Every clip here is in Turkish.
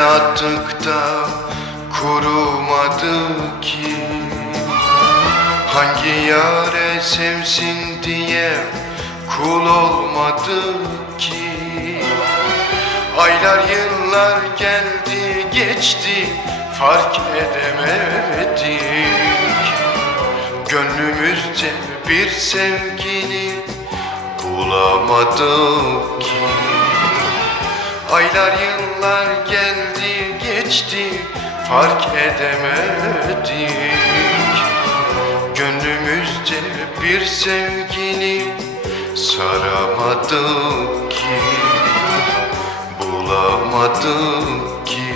attık da kurumadı ki. Hangi yare sevsin diye kul olmadı ki? Aylar yıllar geldi geçti fark edemedik Gönlümüzce bir sevgili bulamadık ki Aylar yıllar geldi geçti fark edemedik. Gönlümüzce bir sevgili saramadık ki Bulamadık ki.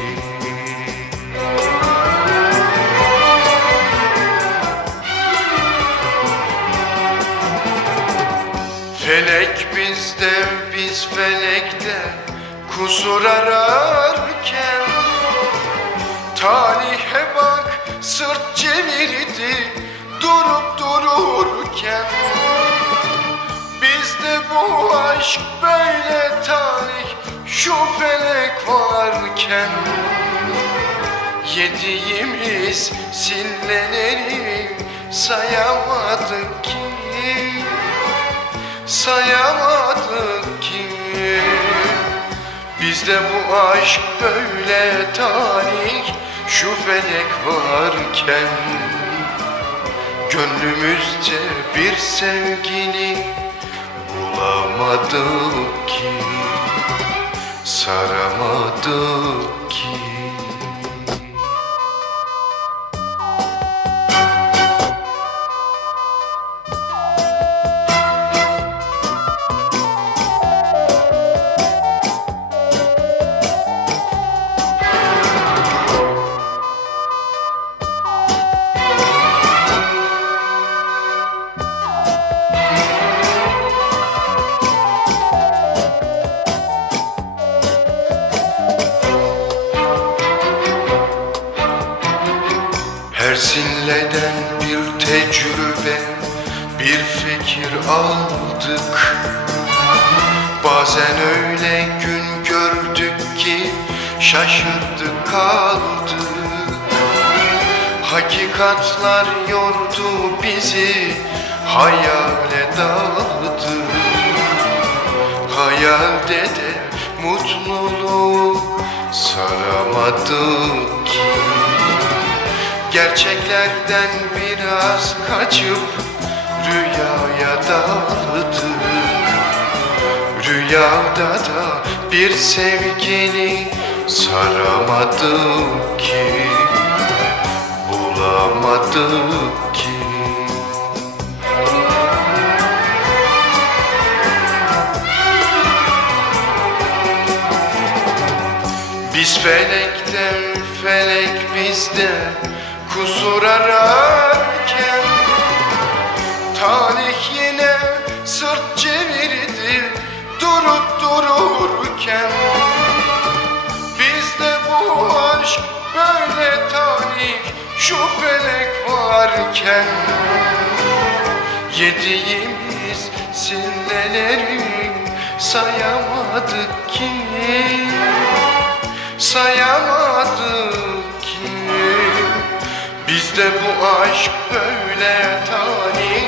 Felek bizde biz felekte kusur ararken Talihe bak sırt çevirdi durup dururken. Bizde bu aşk böyle talih şu felek varken. Yediğimiz silleleri sayamadık ki sayamadık ki Bizde bu aşk böyle talih şu felek varken. Gönlümüzce bir sevgili bulamadık ki Saramadık ki Her silleden bir tecrübe, bir fikir aldık? Bazen öyle gün gördük ki şaşırdık kaldık. Hakikatlar yordu bizi, hayale daldı. Hayalde de mutluluğu saramadık Gerçeklerden biraz kaçıp rüyaya daldık Rüyada da bir sevgili saramadık ki Bulamadık ki. Biz felekten felek bizde kusur ararken Talih yine sırt çevirdi durup dururken. Bizde bu aşk böyle talih şu felek varken. Yediğimiz silleleri sayamadık ki. Sayamadık Bizde bu aşk böyle talih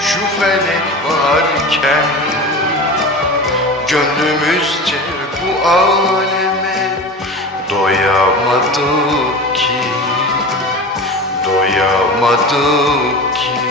şu felek varken. Gönlümüzce bu aleme doyamadık ki Doyamadık ki